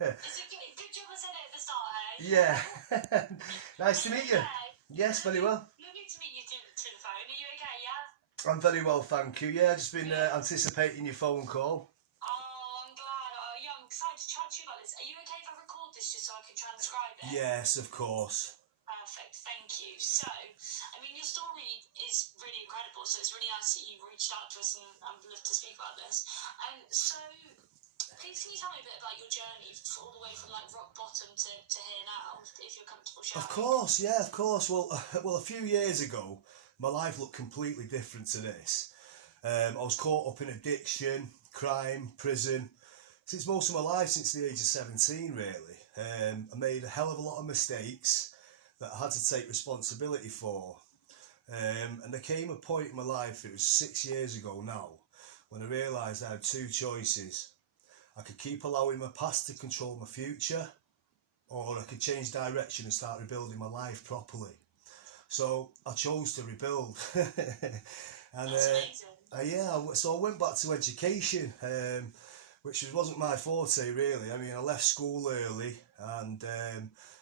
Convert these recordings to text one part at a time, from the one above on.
It's a good job I said it at the start, hey? Yeah. Nice to Are you meet you. okay? Yes, very well. Lovely to meet you to the phone. Are you okay, yeah? I'm very well, thank you. Yeah, just been Good. anticipating your phone call. Oh, I'm glad. Yeah, I'm excited to chat to you about this. Are you okay if I record this just so I can transcribe it? Yes, of course. Perfect, thank you. So, I mean, your story is really incredible, so it's really nice that you reached out to us and I'd love to speak about this. So, please can you tell me a bit about your journey all the way from like rock bottom to here now, if you're comfortable Of sharing? course, yeah, of course. Well, well, a few years ago, my life looked completely different to this. I was caught up in addiction, crime, prison. Since most of my life, since the age of 17, really. I made a hell of a lot of mistakes that I had to take responsibility for. And there came a point in my life, it was 6 years ago now, when I realised I had two choices. I could keep allowing my past to control my future, or I could change direction and start rebuilding my life properly. So I chose to rebuild. And That's amazing. yeah, so I went back to education, which wasn't my forte really. I mean, I left school early, and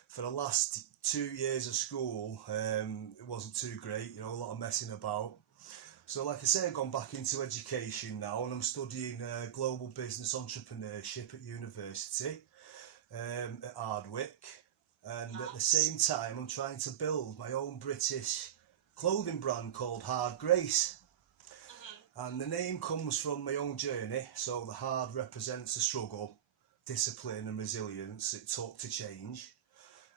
for the last 2 years of school, it wasn't too great. You know, a lot of messing about. So, like I say, I've gone back into education now, and I'm studying global business entrepreneurship at university, at Hardwick. And at the Nice. same time, I'm trying to build my own British clothing brand called Hard Grace. Mm-hmm. And the name comes from my own journey. So the hard represents the struggle, discipline, and resilience it took to change.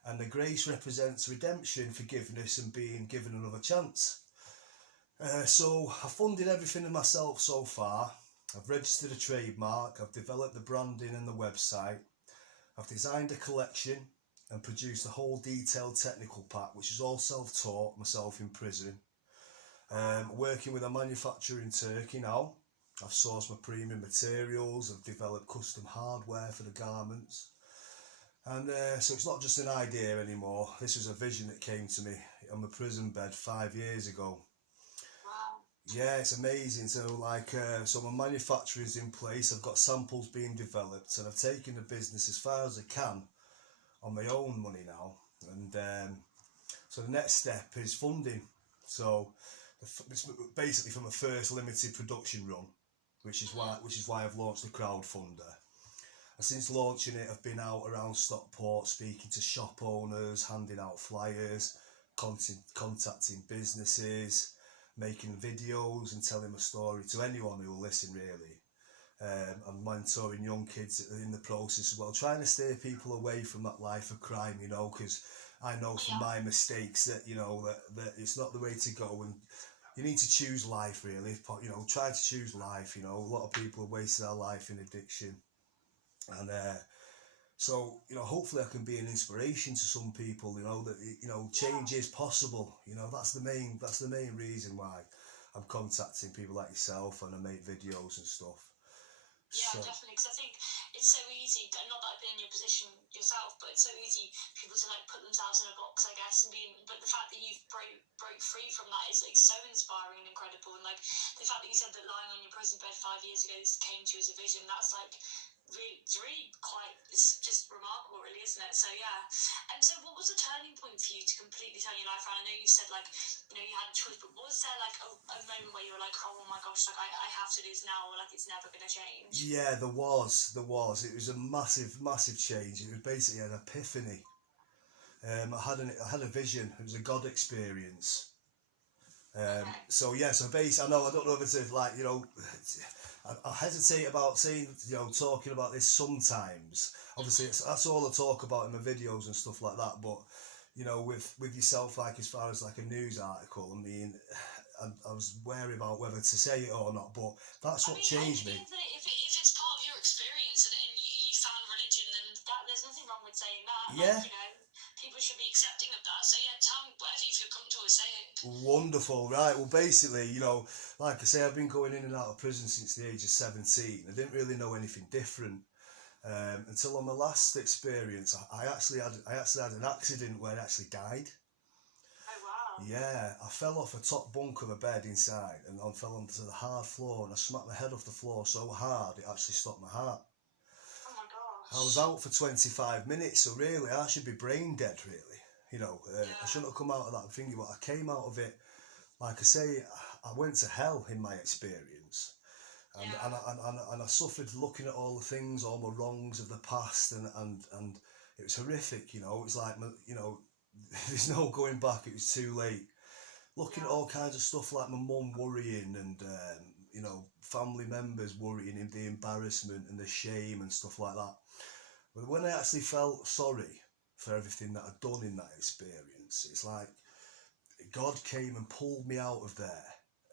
And the grace represents redemption, forgiveness, and being given another chance. So I funded everything myself so far. I've registered a trademark, I've developed the branding and the website, I've designed a collection and produced a whole detailed technical pack, which is all self-taught, myself in prison. Working with a manufacturer in Turkey now. I've sourced my premium materials, I've developed custom hardware for the garments. And so it's not just an idea anymore, this was a vision that came to me on my prison bed 5 years ago. Wow. Yeah, it's amazing. So so my manufacturer is in place. I've got samples being developed, and I've taken the business as far as I can on my own money now. And so the next step is funding. So it's basically from a first limited production run, which is why I've launched the crowdfunder. And since launching it, I've been out around Stockport speaking to shop owners, handing out flyers, contacting businesses, making videos and telling my story to anyone who will listen really. I'm mentoring young kids in the process as well, trying to steer people away from that life of crime, you know, because I know from Yeah. my mistakes that, you know, that it's not the way to go, and you need to choose life really, you know, try to choose life, you know. A lot of people have wasted their life in addiction, and so, you know, hopefully I can be an inspiration to some people, you know, that, you know, change is possible. You know, that's the main reason why I'm contacting people like yourself and I make videos and stuff. Yeah, So definitely. Because I think it's so easy. Not that I've been in your position yourself, but it's so easy people to like put themselves in a box, I guess, and be. But the fact that you've broke free from that is like so inspiring and incredible. And like the fact that you said that lying on your prison bed 5 years ago, this came to you as a vision. That's like it's really quite. It's just remarkable, really, isn't it? So yeah. And so, what was the turning point for you to completely turn your life around? I know you said like you had a choice, but was there like a moment where you were like, oh my gosh, like I have to do this now, or like it's never gonna change? yeah, there was. It was a massive change. It was basically an epiphany. I had a vision. It was a God experience. Okay. So yeah, so basically, I don't know if it's like, you know, I hesitate about saying, you know, talking about this sometimes. Obviously, that's all I talk about in my videos and stuff like that. But you know, with yourself, like as far as like a news article, I mean, I was wary about whether to say it or not. But that's I what mean, changed me. if it's part of your experience and you found religion, then there's nothing wrong with saying that. Yeah, Like, people should be accepting of that. So yeah, tell me whatever you feel comfortable with saying. wonderful. Right. Well, basically, you know, like I say, I've been going in and out of prison since the age of 17. I didn't really know anything different. Until on my last experience, I actually had an accident where I actually died. Oh wow. Yeah, I fell off a top bunk of a bed inside and I fell onto the hard floor, and I smacked my head off the floor so hard it actually stopped my heart. Oh my gosh. I was out for 25 minutes, so really I should be brain dead, really. You know, I shouldn't have come out of that thingy, but I came out of it, like I say, I went to hell in my experience. And I suffered looking at all the things, all my wrongs of the past, and it was horrific, you know. It was like, you know, there's no going back, it was too late. Looking at all kinds of stuff like my mum worrying and, you know, family members worrying and the embarrassment and the shame and stuff like that. But when I actually felt sorry for everything that I'd done in that experience, it's like God came and pulled me out of there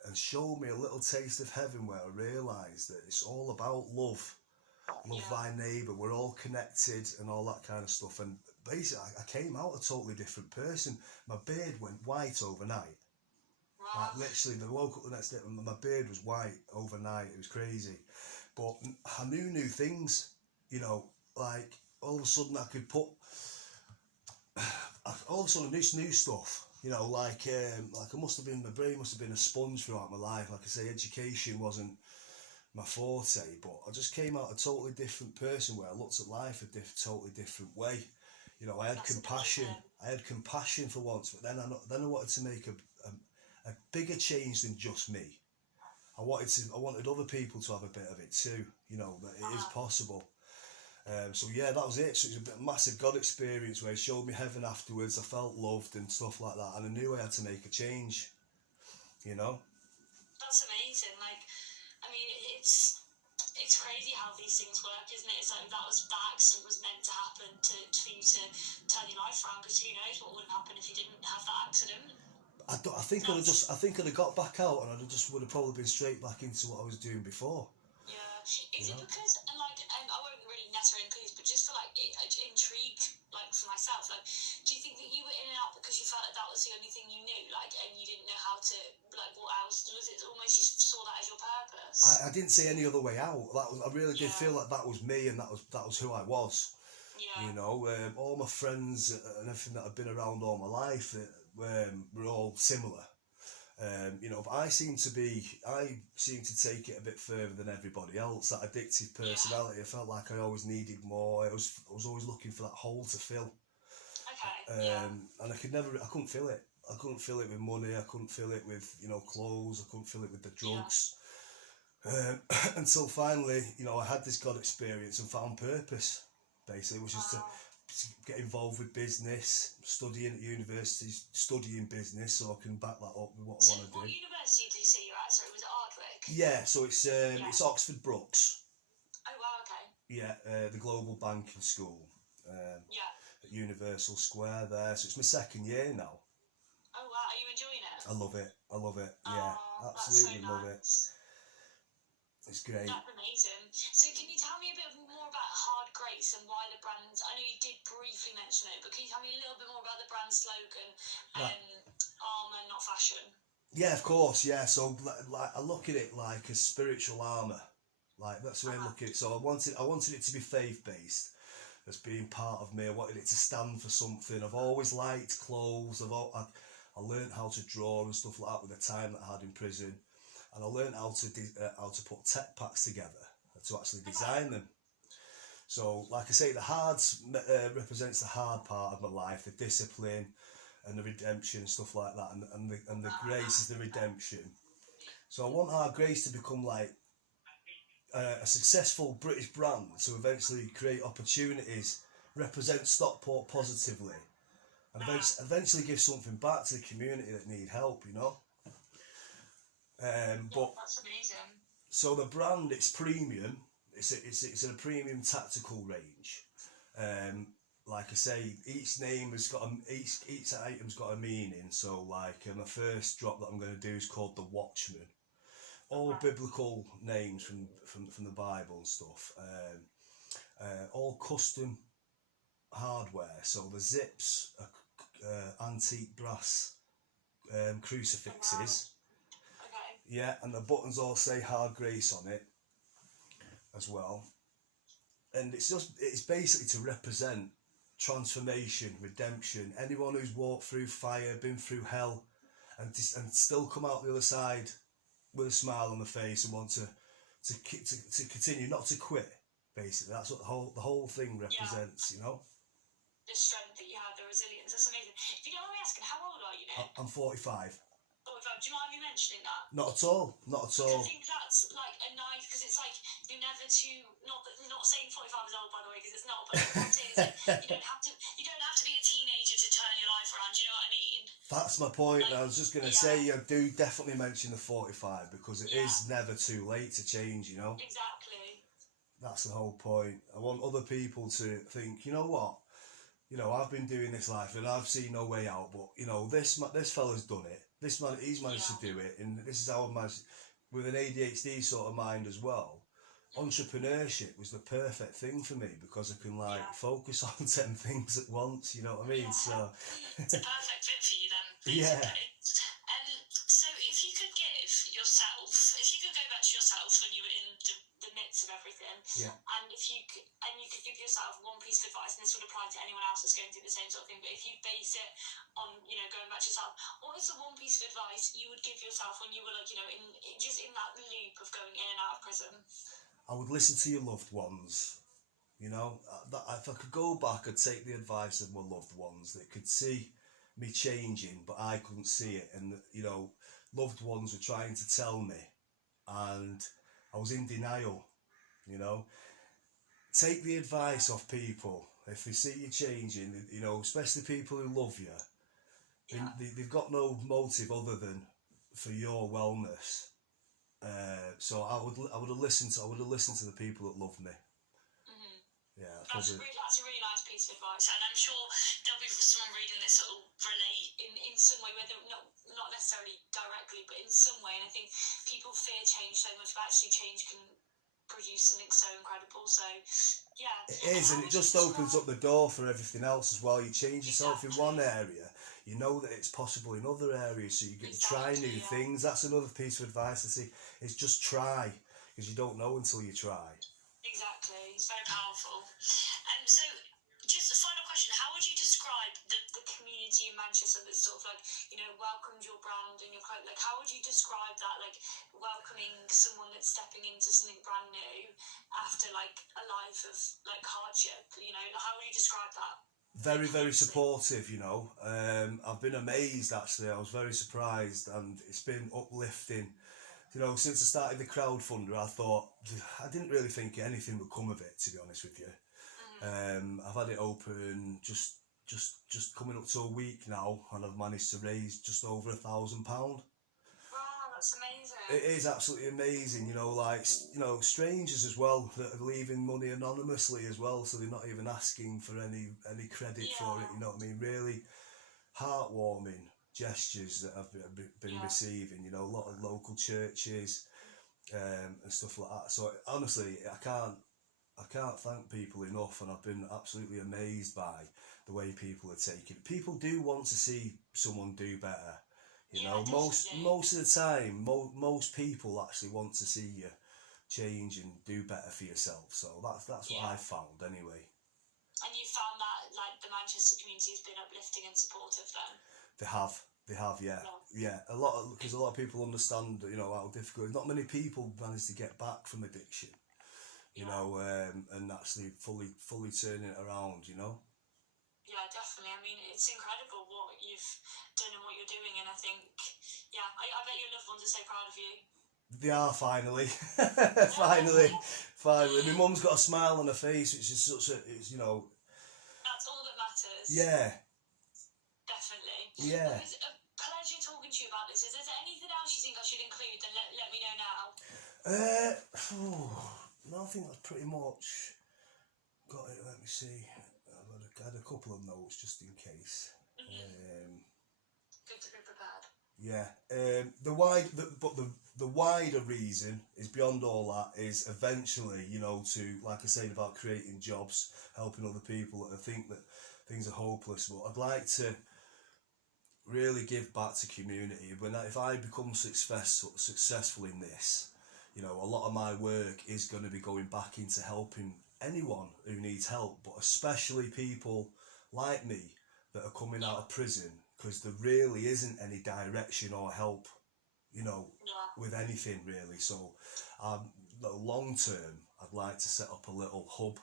and showed me a little taste of heaven, where I realised that it's all about love. Love thy neighbour, we're all connected and all that kind of stuff. And basically I came out a totally different person. My beard went white overnight. Wow. Like literally, I woke up the next day and my beard was white overnight. It was crazy. But I knew new things, you know, like all of a sudden I could put, all of a sudden this new stuff, you know, like I must have been, my brain must have been a sponge throughout my life. Like I say, education wasn't my forte, but I just came out a totally different person, where I looked at life a totally different way. You know, I had compassion. I had compassion for once, but then I wanted to make a bigger change than just me. I wanted other people to have a bit of it too. You know, that it is possible. So yeah, that was it. So it was a massive God experience where He showed me heaven afterwards. I felt loved and stuff like that, and I knew I had to make a change. You know. That's amazing. Like, I mean, it's crazy how these things work, isn't it? It's like that accident was meant to happen for you to turn your life around. Because who knows what would happen if you didn't have that accident? I think I'd have got back out, and would have probably been straight back into what I was doing before. Yeah. Is it because, and like, I won't really necessarily include, but just for like intrigue, like for myself, like, do you think that you were in and out because you felt like that was the only thing you knew, like, and you didn't know how to, like, what else was it? Almost you saw that as your purpose. I didn't see any other way out. I really did feel like that was me, and that was who I was. Yeah. You know, all my friends and everything that I've been around all my life were all similar. You know, but I seem to take it a bit further than everybody else. That addictive personality. I felt like I always needed more. I was always looking for that hole to fill. Okay. And I couldn't fill it. I couldn't fill it with money. I couldn't fill it with, you know, clothes. I couldn't fill it with the drugs. Until finally, you know, I had this God experience and found purpose. Basically, which is to get involved with business, studying at universities, studying business, so I can back that up with what I want to do. What university did you say you're at? Sorry, was it Ardwick? Yeah, so it's Oxford Brookes. Oh wow, okay. Yeah, the Global Banking School. At Universal Square there. So it's my second year now. Oh wow, are you enjoying it? I love it. Yeah, absolutely so love it. It's great. That's amazing. So can you tell me a bit more about Hard Grace and why the brand, I know you did briefly mention it, but can you tell me a little bit more about the brand slogan, armour, not fashion? Yeah, of course, yeah. So like I look at it like a spiritual armour. Like that's the way I look at it. So I wanted it to be faith-based as being part of me. I wanted it to stand for something. I've always liked clothes. I learned how to draw and stuff like that with the time that I had in prison. And I learned how to put tech packs together, to actually design them. So, like I say, the hards represents the hard part of my life, the discipline and the redemption and stuff like that, and the grace is the redemption. So I want Hard Grace to become like a successful British brand to eventually create opportunities, represent Stockport positively, and eventually give something back to the community that need help, you know. But that's amazing. So the brand, it's premium. It's a premium tactical range. Like I say, each name has got each item's got a meaning. So like my first drop that I'm going to do is called the Watchman. All biblical names from the Bible and stuff. All custom hardware. So the zips are antique brass crucifixes. Yeah, and the buttons all say Hard Grace on it as well. And it's basically to represent transformation, redemption. Anyone who's walked through fire, been through hell, and still come out the other side with a smile on the face and want to continue, not to quit, basically. That's what the whole thing represents, you know. The strength that you have, the resilience. That's amazing. If you don't mind me asking, how old are you, Nick? I'm 45. 45. Do you mind me mentioning that? Not at all. Not at all. I think that's like a nice, because it's like you're never too, not saying 45 is old by the way, because it's not, but what I'm saying is like you don't have to be a teenager to turn your life around. Do you know what I mean? That's my point. Like, I was just going to say, I do definitely mention the 45 because it is never too late to change, you know. Exactly. That's the whole point. I want other people to think, you know what, you know, I've been doing this life and I've seen no way out, but you know, this fella's done it. This man, he's managed to do it, and this is how I managed with an ADHD sort of mind as well. Entrepreneurship was the perfect thing for me because I can focus on 10 things at once. You know what I mean? So it's a perfect fit for you then. Basically. So if you could go back to yourself when you were in the midst of everything, and you could give yourself one piece of advice, and this would apply to anyone else that's going through the same sort of thing, but if you base it on, you know, going back to yourself, what is the one piece of advice you would give yourself when you were like, you know, in that loop of going in and out of prison? I would listen to your loved ones. You know, if I could go back, I'd take the advice of my loved ones that could see me changing, but I couldn't see it. And, you know, loved ones were trying to tell me, and I was in denial, you know. Take the advice of people. If they see you changing, you know, especially people who love you, they've got no motive other than for your wellness. So I would have listened to the people that love me. Yeah, that's a really nice piece of advice, and I'm sure there'll be someone reading this that will relate in some way, whether not necessarily directly, but in some way. And I think people fear change so much, but actually change can produce something so incredible. So yeah, it is, and it just opens up the door for everything else as well. You change yourself in one area, you know that it's possible in other areas, so you get to try new things. That's another piece of advice I see, is just try, because you don't know until you try. Exactly, it's very powerful. So just a final question, how would you describe the community in Manchester that's sort of like, you know, welcomed your brand and your quote, like how would you describe that, like welcoming someone that's stepping into something brand new after like a life of like hardship, you know, how would you describe that? Very, very supportive, you know. I've been amazed actually, I was very surprised, and it's been uplifting. You know, since I started the crowdfunder, I didn't really think anything would come of it, to be honest with you. I've had it open just coming up to a week now, and I've managed to raise just over £1,000. Wow, that's amazing. It is absolutely amazing, you know, like, you know, strangers as well that are leaving money anonymously as well, so they're not even asking for any credit for it, you know what I mean? Really heartwarming gestures that I've been receiving, you know, a lot of local churches and stuff like that. So honestly, I can't thank people enough, and I've been absolutely amazed by the way people are taking it. People do want to see someone do better, you know. Most of the time, most people actually want to see you change and do better for yourself. So that's what I've found anyway. And you found that like the Manchester community has been uplifting and supportive then? They have, yeah. Because a lot of people understand, you know, how difficult. Not many people manage to get back from addiction, you know, and actually fully turn it around, you know. Yeah, definitely. I mean, it's incredible what you've done and what you're doing, and I think, I bet your loved ones are so proud of you. They are, finally. finally. My mum's got a smile on her face, which is it's, you know. That's all that matters. Yeah. Definitely. Yeah. It was a pleasure talking to you about this. Is there anything else you think I should include? Then let me know now. No, I think that's pretty much got it. Let me see. I had a couple of notes just in case. Good to be prepared. Yeah. The wider reason is beyond all that, is eventually, you know, to, like I said about creating jobs, helping other people that think that things are hopeless. But I'd like to really give back to community. If I become successful in this, you know, a lot of my work is going to be going back into helping anyone who needs help, but especially people like me that are coming out of prison, because there really isn't any direction or help, you know, with anything really. So long term, I'd like to set up a little hub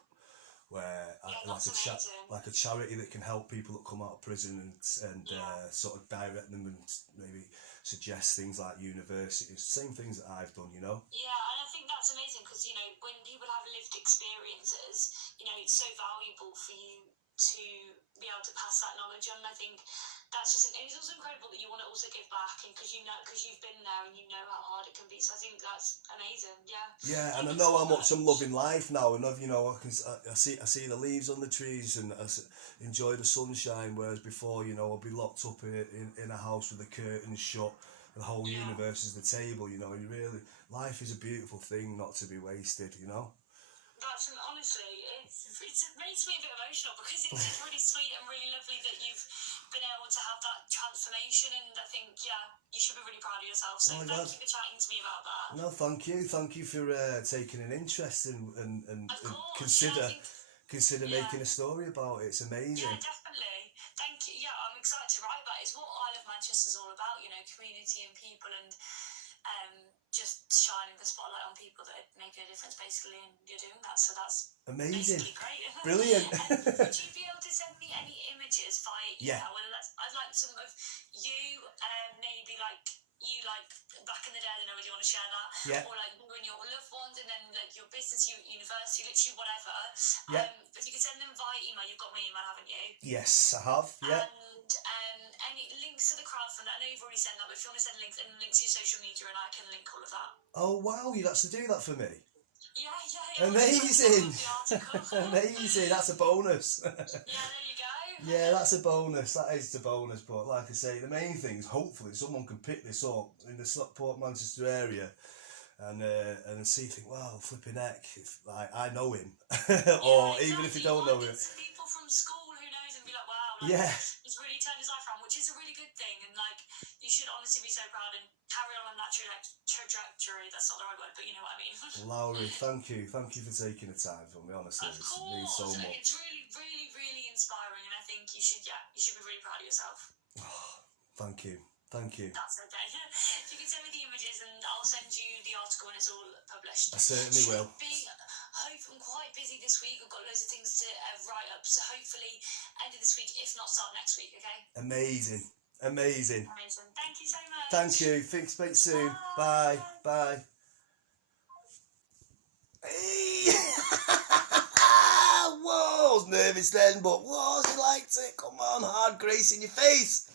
where that's amazing. like a charity that can help people that come out of prison and Yeah. sort of direct them and maybe suggest things like universities, same things that I've done, you know. Yeah, and I think that's amazing because, you know, when people have lived experiences, you know, it's so valuable for you to be able to pass that knowledge on. And I think that's just, and it's also incredible that you want to also give back, and because you know, because you've been there and you know how hard it can be. So I think that's amazing. Yeah. Yeah, and I Thank you know so how much I'm much. loving life now, and you know, I see the leaves on the trees, and enjoy the sunshine. Whereas before, you know, I'd be locked up in a house with the curtains shut. The whole Yeah. universe is the table, you know. And life is a beautiful thing, not to be wasted, you know. That's honestly, it makes me a bit emotional because it's just really sweet and really lovely that you've been able to have that transformation. And I think, yeah, you should be really proud of yourself. So Oh my thank God. you for chatting to me about that. No, thank you for taking an interest and Of course, consider yeah, I think, consider yeah. making a story about it. It's amazing. Yeah, definitely. Thank you. Yeah, I'm excited to write about it. It's what Isle of Manchester's all about, you know, community and people, and just shining the spotlight on people that are making a difference, basically, and you're doing that. So that's Amazing. basically great. Brilliant. Would you be able to send me any images via email? Yeah. Whether that's, I'd like some of you, maybe like you like back in the day. I don't know whether you want to share that, Yeah. or like you and your loved ones, and then like your business, your university, literally whatever. Yeah. If you could send them via email, you've got my email, haven't you? Yes, I have. Yeah. And any links to the crowdfund. I know you've already sent that, but if you want to send links and links to your social media, and I can link all of that. Oh wow, you'd actually do that for me. Yeah. Amazing. The article. Amazing. That's a bonus. Yeah, there you go. Yeah, that's a bonus. That is the bonus. But like I say, the main thing is hopefully someone can pick this up in the Stockport, Manchester area, and see, think, wow, flipping heck, if, like, I know him, or Yeah, even if you exactly. don't know him. It's people from school who knows and be like, wow, like, Yeah. he's really turned his life around, which is a really good thing. And like, you should honestly be so proud and carry on that trajectory. That's not the right word, but you know what I mean. Lowry, thank you for taking the time for me. Honestly, Of it means so course, much. it's really, really, really inspiring, and I think you should be really proud of yourself. Thank you. That's okay. You can send me the images, and I'll send you the article when it's all published. I certainly will. I'm quite busy this week. I've got loads of things to write up, so hopefully end of this week, if not start next week. Okay. Amazing. Thank you so much. Thank you. Speak soon. Bye. Hey. Whoa, I was nervous then, but what was it like to come on, hard grace in your face?